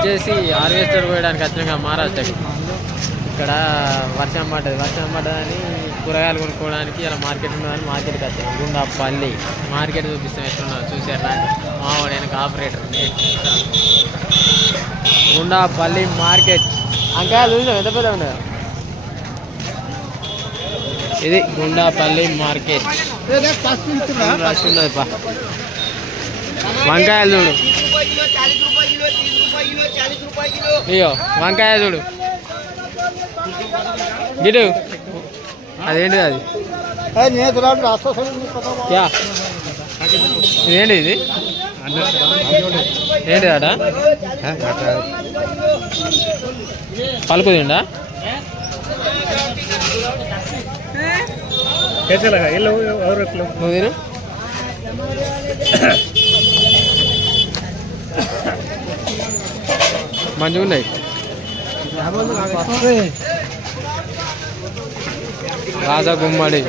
వచ్చేసి హార్వెస్టర్ పోయడానికి వచ్చినాక మహారాష్ట్రకి. ఇక్కడ వర్షం పడ్డదని కూరగాయలు కొనుక్కోవడానికి ఇలా మార్కెట్ ఉన్నదని మార్కెట్కి వచ్చాను. గుండాపల్లి మార్కెట్ చూపిస్తాం ఎట్లున్నారు చూసారా. మావాడు వెనక ఆపరేటర్. గుండాపల్లి మార్కెట్ అంకాయలు చూసాం ఎంత పెద్ద ఉండదు. ఇది గుండాపల్లి మార్కెట్. రష్ ఉన్నది పా. వంకాయలు చూడు. అయ్యో వంకాయ చూడు గిడు. అదేంటిది అది? ఇదేంటి ఇది? ఏంటిది అట? పలుకు తిండా? నువ్వు తిను. మంచిగా ఉన్నాయి. రాజా గుమ్మడి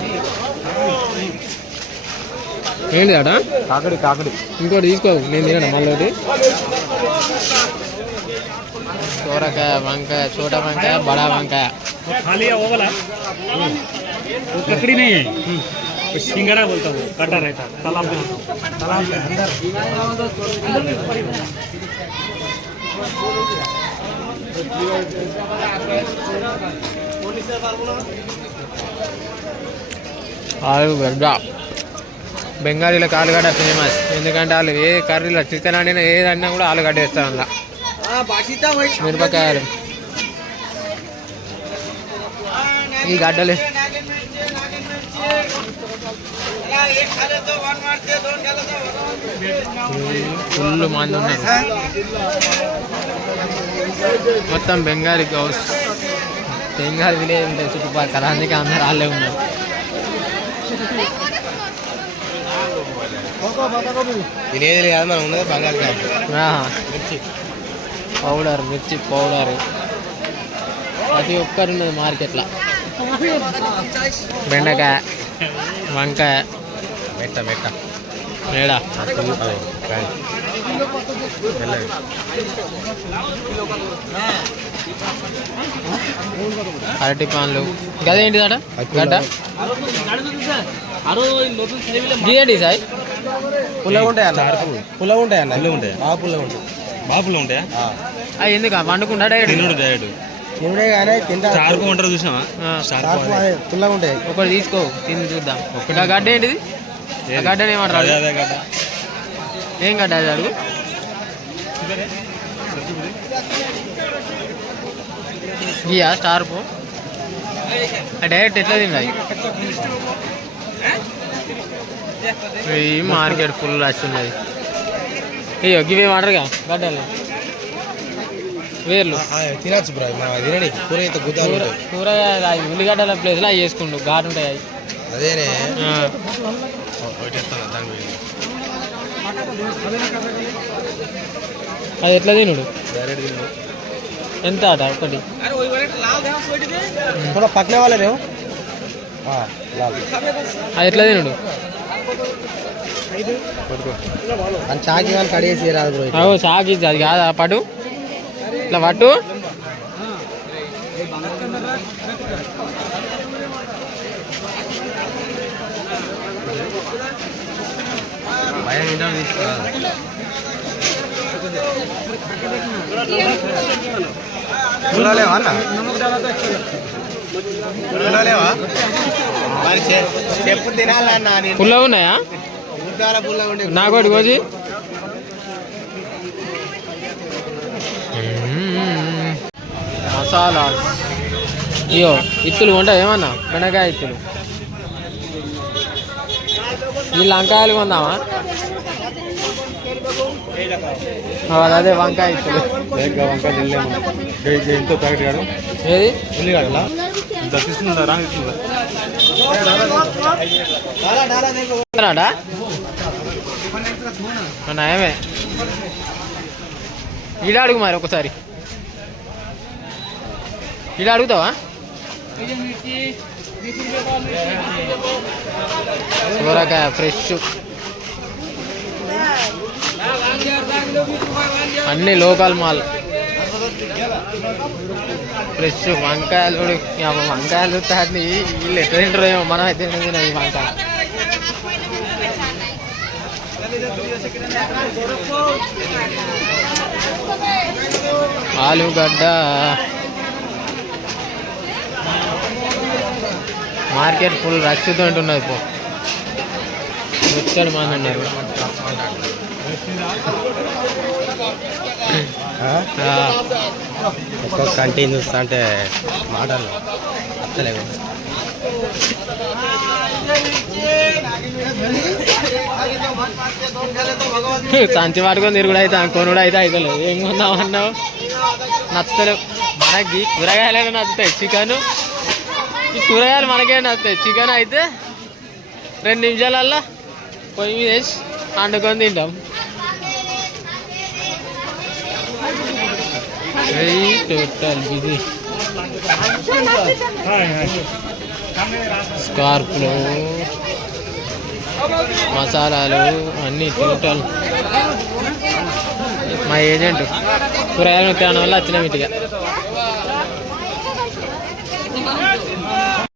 ఏంటి అట? కాకడి ఇంకోటి తీసుకో. నేను తినను మళ్ళీ. సోరకాయ, వంకాయ, छोटा వంకాయ, बड़ा వంకాయ. ककड़ी नहीं है, सिंगड़ा बोलता हूँ, कटा रहता तालाब में अंदर। ఆలుగడ్డ బెంగాలీలకు ఆలుగడ్డ ఫేమస్. ఎందుకంటే వాళ్ళు ఏ కర్రీలో చికెన్ అడినా ఏదన్నా కూడా ఆలుగడ్డ వేస్తారు. అందులో మిరపకాయలు, ఈ గడ్డలు ఫుల్ మంది ఉన్నారు. మొత్తం బెంగాలీ హౌస్, బెంగాల్ విలేజ్ ఉంటాయి చుట్టుపక్కల. అందుకే అందరు వాళ్ళే ఉన్నారు. పౌడర్, మిర్చి పౌడర్ ప్రతి ఒక్కరు ఉన్నది మార్కెట్లో. బెండకాయ, వంకాయ, మేడ, అరటి పండ్లు. గదేంటిదట? గడ్డ గీయండి సార్. పుల్లగా ఉంటాయి అన్న. పుల్లగా ఉంటాయి అన్న. బాగా పుల్లగా ఉంటాయి. బాగా పుల్లగా ఉంటాయా? అవి ఎందుకు వండుకుంటా డైరెక్ట్ తినుడే కానీ చారుకు ఉంటారు చూసినావా? పుల్లగా ఉంటాయి. ఒకటి తీసుకో తిని చూద్దాం. ఒకటి గడ్డ ఏంటిది? గడ్డని ఏమంటారు? గడ్డ ఏం గడ్డ అది అడుగు. గీయా స్టార్పు డైరెక్ట్ ఎట్లా తిన్నాయి? ఈ మార్కెట్ ఫుల్ రష్ ఉన్నది. అయ్యో గివి ఏమంటారుగా గడ్డలు వేర్లు తినచ్చు బ్రో. తినని కూరగాయలు అవి ఉల్లిగడ్డల ప్లేస్లో అవి వేసుకుంటు ఘాటు ఉంటాయి అవి. అదేనే అది ఎట్లా తినుడు? ఎంత అట ఒకటి? పక్కనే వాళ్ళే అది ఎట్లా తినుడు? చాకి వాళ్ళు కడిగేసి రాదు బ్రో. చాకి అది కాదా? పటు ఇట్లా పట్టు. చెప్పు తినాలన్నా. పుల్లగా ఉన్నాయా? నాకోటి కోసి. మసాలా అయ్యో ఇత్తులు ఉంటాయి ఏమన్నా? బెండకాయ ఇత్తులు. ఈ వంకాయలు కొందామా? అదే వంకాయ ఇత్తులు. వంకాయ ఎంతో ప్యాకెట్ కాదు. ఏది ఉల్లిగడ్డలా తీసుకుంటారా? ఏమే ఈడ అడుగు మరి ఒకసారి. ఈడ అడుగుతావా? సోరకాయ ఫ్రెష్ అన్ని లోకల్ మాల్. ఫ్రెష్ వంకాయలు కూడా వంకాయలు తాటిని వీళ్ళు ఎట్లా తింటారో ఏమో, మనం అయితే తినదు ఈ వంకాయ. ఆలుగడ్డ మార్కెట్ ఫుల్ రష్తో ఉంటున్నది. వచ్చాడు మంది ఉన్నారు. ఒక్కొక్క కంటిన్యూ చూస్తా అంటే మాటలు వస్తలేవు. సంచి పట్టుకొని తిరుగుడు అయితే కొనుడు అయితే అవుతలేదు. ఏం కొందాం అన్నావు, నచ్చలేవు. మనకి కూరగాయలు నచ్చుతాయి, చికెన్ ఈ కూరగాయలు మనకే నచ్చుతాయి. చికెన్ అయితే 2 నిమిషాలల్లో పొయ్యి మీద వేసి వండుకొని తింటాం. Total busy. స్కార్పులు, మసాలాలు అన్నీ టోటల్. మా ఏజెంట్ కూరగాయలు తినడం వల్ల వచ్చినాం ఇంటిగా.